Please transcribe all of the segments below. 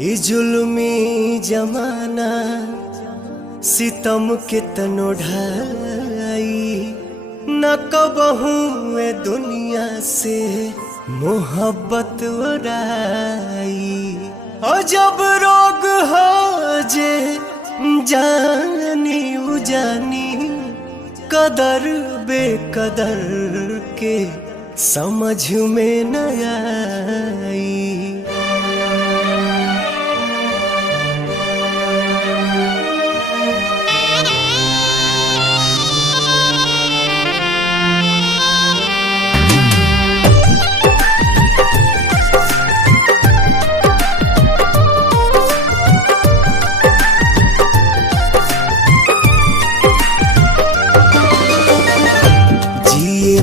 ई जुल्मी जमाना सितम के तनो ढाई न कबहू ए दुनिया से मोहब्बत उड़ाई। और जब रोग हो जे जानी उजानी कदर बेकदर के समझ में न आई।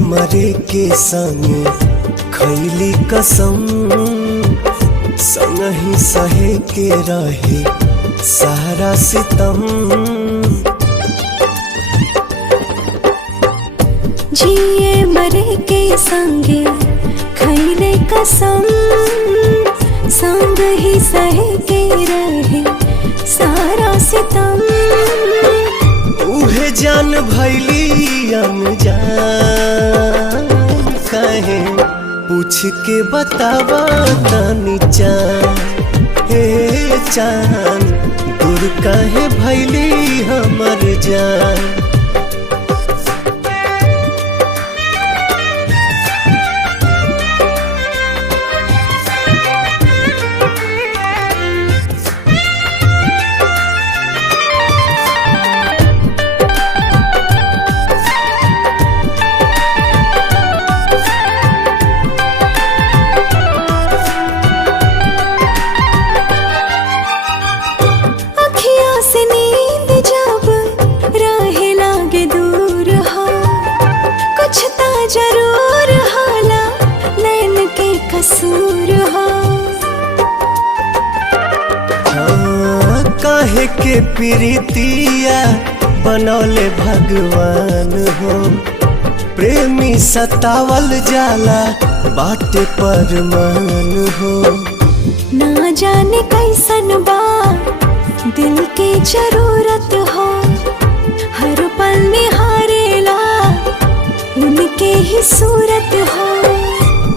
मरे के संग खैली कसम संग ही सहे के रहे सारा सितम। जिए मरे के संगे खैले कसम संग ही सहे के रहे सारा सितम। उहे जान भैली अनजान कहे पूछ के बतावा तनी चान। हे चान दूर कहे भैली हमर जान। जरूर हाला नैन के कसूर हो। हाँ, काहे के प्रीतिया बनौले भगवान हो। प्रेमी सतावल जाला बाटे पर मान हो। ना जाने कैसन बा दिल के जरूरत हो। हर पल निहारेला उनके ही सूरत हो।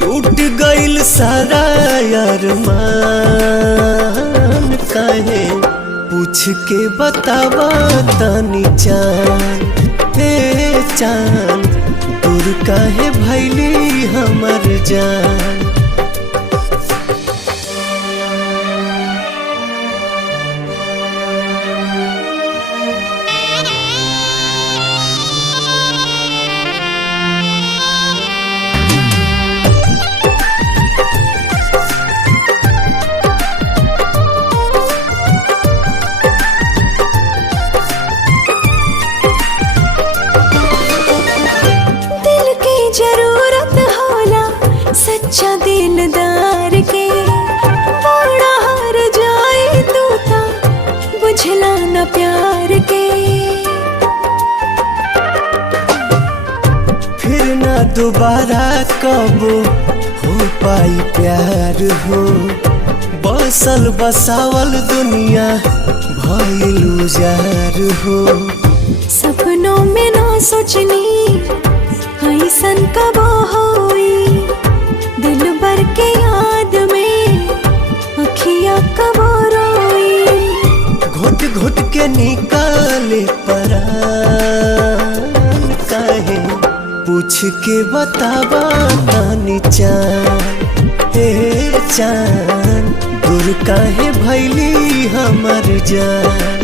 टूट गइल सारा अरमान काहे पूछ के बतावा तनी चान। हे चान दूर काहे भैली हमर जान। जरूरत होला सच्चा दिलदार के। बड़ा हार जाए तू ता बुझला न प्यार के। फिर ना दोबारा कब हो पाई प्यार हो। बसल बसावल दुनिया भइल उजार हो। सपनों में ना सोचनी ऐसन कब होई दिल भर के याद में अखियाँ कब रोई। घुट घुट के निकाले परान काहे पूछ के बतावा तनी चान। हे चान दूर काहे भैली हमर जान।